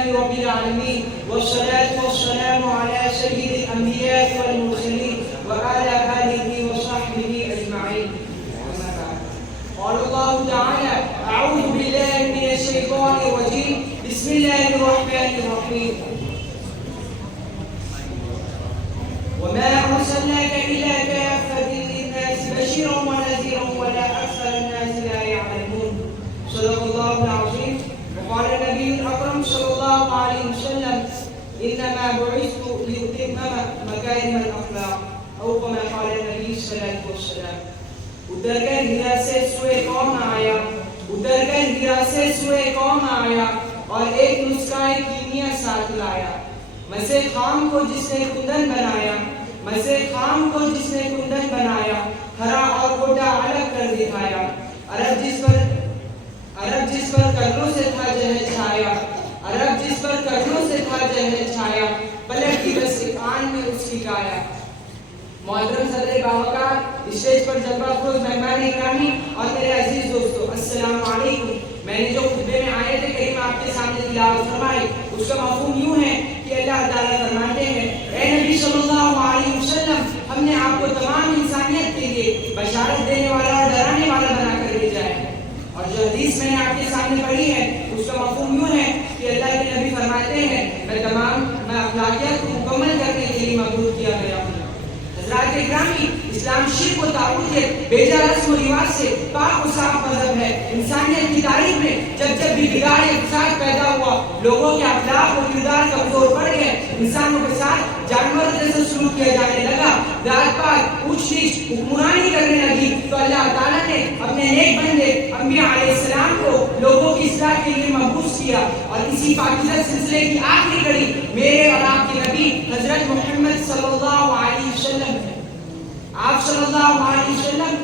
لله رب العالمين والصلاة والسلام على سيد الأنبياء والمرسلين وعلى آله وصحبه أجمعين. قال الله تعالى: أعوذ بالله من الشيطان الرجيم، بسم الله الرحمن الرحيم. وما أرسلناك إلا كافة للناس بشيرا ونذيرا ولا أكثر الناس لا يعلمون. صدق الله العظيم. وقال النبي الأكرم صلى الله عليه وسلم: إنما بعثت لأتمم مكارم الأخلاق، أو كما قال النبي صلى الله عليه وسلم. اتر کر ہیرا سے سوئے قوم آیا، اتر کر ہیرا سے سوئے قوم آیا، اور ایک نسخہ کیمیا ساتھ لایا. مسے خام کو جس نے کندن بنایا، مسے خام کو جس نے کندن بنایا، ہرا اور کوٹا الگ کر دکھایا. عرب جس پر کرنوں سے تھا جہل چھایا، عرب جس پر کرنوں سے تھا جہل چھایا، پلٹ کی بس ایک آن میں اس کی کایا. محترم صدر باوقار، اسٹیج پر جلوہ افروز مہمان اکرامی اور میرے عزیز دوستو، السلام علیکم. میں نے جو خطبے میں آیت کریم آپ کے سامنے تلاوت فرمائی، اس کا مفہوم یوں ہے کہ اللہ تعالیٰ فرماتے ہیں: اے نبی صلی اللہ علیہ وسلم، ہم نے آپ کو تمام انسانیت کے لیے بشارت دینے والا اور ڈرانے والا بنا کر بھیجا ہے. اور جو حدیث میں نے آپ کے سامنے پڑھی ہے، اس کا مفہوم یوں ہے کہ اللہ کے نبی فرماتے ہیں: میں اخلاقیات کو مکمل کرنے کے لیے مبعوث کیا گیا ہوں. حضرات اکرامی، اسلام شرک و طاغوت بے جا رسم و رواج سے پاک و صاف مذہب ہے. انسانیت کی تاریخ میں جب بھی بگاڑ یا فساد پیدا ہوا، لوگوں کے اخلاق و کردار کمزور پڑ گئے، انسانوں کے ساتھ جانوروں جیسے سلوک کیا جانے لگا، ذات پات اونچ نیچ حکمرانی کرنے لگی، تو اللہ تعالیٰ نے اپنے نیک بندے انبیاء علیہ السلام کو لوگوں کی اصلاح کے لیے مبعوث کیا. اور اسی پاکیزہ سلسلے کی آخری کڑی میرے اور آپ کے نبی حضرت محمد صلی اللہ علیہ وسلم ہے. آپ صلی اللہ علیہ وسلم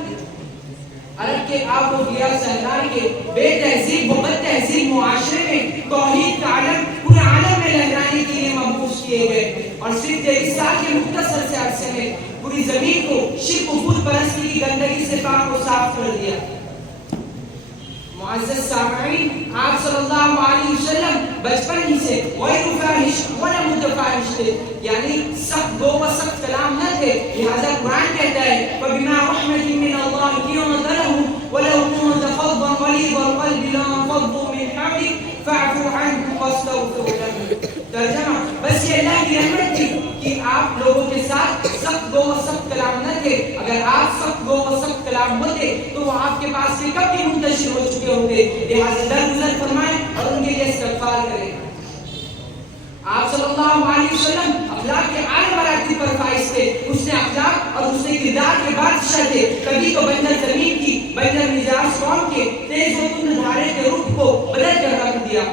عرب کے آب و گیا سردار کے بے تہذیب و بد تہذیب معاشرے میں توحید کا علم پورے عالم میں لہرانے کے لیے مبعوث کیے گئے، اور صرف 23 سال کے مختصر سے عرصے میں پوری زمین کو شرک و بت پرستی کی گندگی سے پاک و صاف کر دیا. معزز سامعین، آپ صلی اللہ علیہ وسلم بچپن ہی سے غیر فاحش ولا متفاحش تھے، یعنی سخت گو و سخت کلام نہ تھے. لہذا قرآن کہتا ہے: فَبِمَا رَحْمَةٍ مِّنَ اللَّهِ لِنْتَ لَهُمْ وَلَوْ كُنْتَ فَظًّا غَلِيظَ الْقَلْبِ لَانفَضُّوا مِنْ حَوْلِكَ فَاعْفُ عَنْهُمْ وَاسْتَغْفِرْ لَهُمْ. ترجمہ: بس یہ اللہ کی رحمت تھی کہ آپ لوگوں کے ساتھ سخت گو و سخت کلام نہ تھے. اگر آپ سخت گو و سخت کلام ہوتے تو وہ آپ کے پاس سے کب بھی منتشر ہو چکے ہوتے. لہٰذا درگزر فرمائیں اور ان کے لیے استغفار کریں. آپ صلی اللہ علیہ وسلم اخلاق کے اعلیٰ مراتب پر فائز تھے. اس نے اخلاق اور اس نے کردار کے بادشاہ تھے. کبھی تو بنجر زمین کی بنجر مزاج قوم کے تیز و تند دھارے کے رخ کو بدل کر رکھ دیا.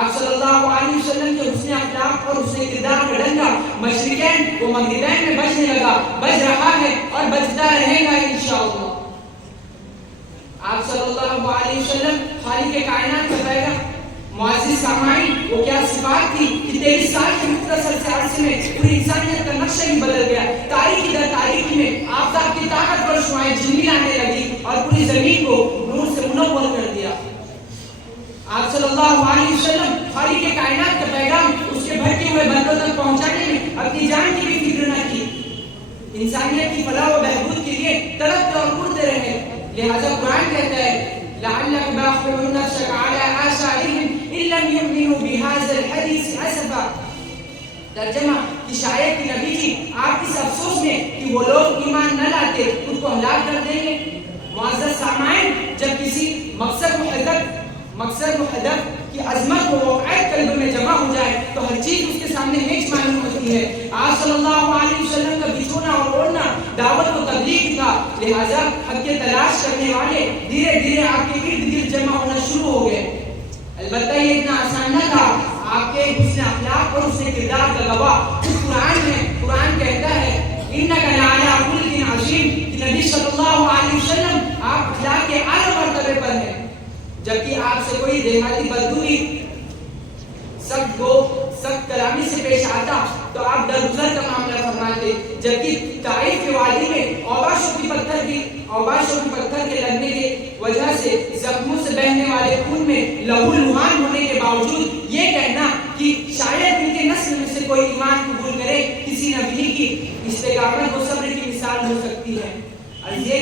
آپ صلی اللہ علیہ وسلم کے حسن اخلاق اور حسن کردار کا ڈنگا مشرقین و مغربین میں بجنے لگا، بج رہا ہے اور بجتا رہے گا انشاءاللہ. آپ صلی اللہ علیہ وسلم خالق کائنات کا پیغام. معزز سامعین، وہ کیا صفات تھی کہ 23 سال کے مختصر سے عرصے میں پوری انسانیت کا نقشہ ہی بدل گیا. تاریخی در تاریخی میں آفتاب کی طاقت پر شعاعیں جلوی آنے لگی اور پوری زمین کو نور سے منور کر دیا. آپ صلی اللہ علیہ وسلم خالق کائنات کا پیغام اس کے بھٹکے ہوئے بندوں تک پہنچانے میں اپنی جان کی بھی فکر نہ کی. انسانیت کی فلاح و بہبود کے لیے تڑپتے اور اڑتے رہے. لہذا قرآن کہتا ہے: لعلك باخع نفسك على آثارهم إن لم يؤمنوا بهذا الحديث أسفا. ترجمہ: کہ شاید کہ نبی جی آپ اس افسوس میں کہ وہ لوگ ایمان نہ لاتے خود کو ہلاک کر دیں گے. معزز سامعین، جب کسی مقصد محدب کی عظمت و وقعت قلب میں جمع ہو جائے تو ہر چیز اس کے سامنے ہیچ معلوم ہوتی ہے. آپ صلی اللہ علیہ وسلم کا بچھونا اور اوڑھنا دعوت و تبلیغ تھا. لہٰذا حق کے تلاش کرنے والے دھیرے دھیرے آپ کے ارد گرد جمع ہونا شروع ہو گئے. البتہ یہ اتنا آسان نہ تھا. آپ کے حسن اخلاق اور حسن کردار کا گواہ قرآن ہے. قرآن کہتا ہے: إِنَّكَ لَعَلَىٰ خُلُقٍ عَظِيمٍ، کہ نبی صلی اللہ علیہ وسلم آپ اخلاق کے اعلیٰ مرتبے پر ہیں. جبکہ آپ سے کوئی دیہاتی بدوی سخت کلامی سے پیش آتا تو آپ درگزر کا معاملہ فرماتے. جبکہ طائف کے وادی میں اوباشوں کی پتھر کے لگنے کی وجہ سے زخموں سے بہنے والے خون میں لہو لہان ہونے کے باوجود یہ کہنا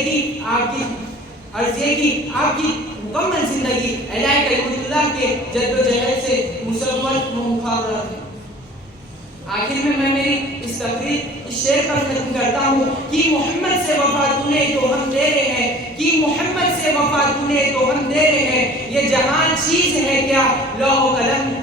کی آپ کی مکمل زندگی اعلی کلمت اللہ کے جد و جہد سے مسلط منفرد ہے۔ آخر میں میری اس تقریر اس شعر پر ختم کرتا ہوں کہ محمد سے وفا تونے تو ہم دے رہے ہیں، کہ محمد سے وفا تونے تو ہم دے رہے ہیں، یہ جہان چیز ہے کیا لوح و قلم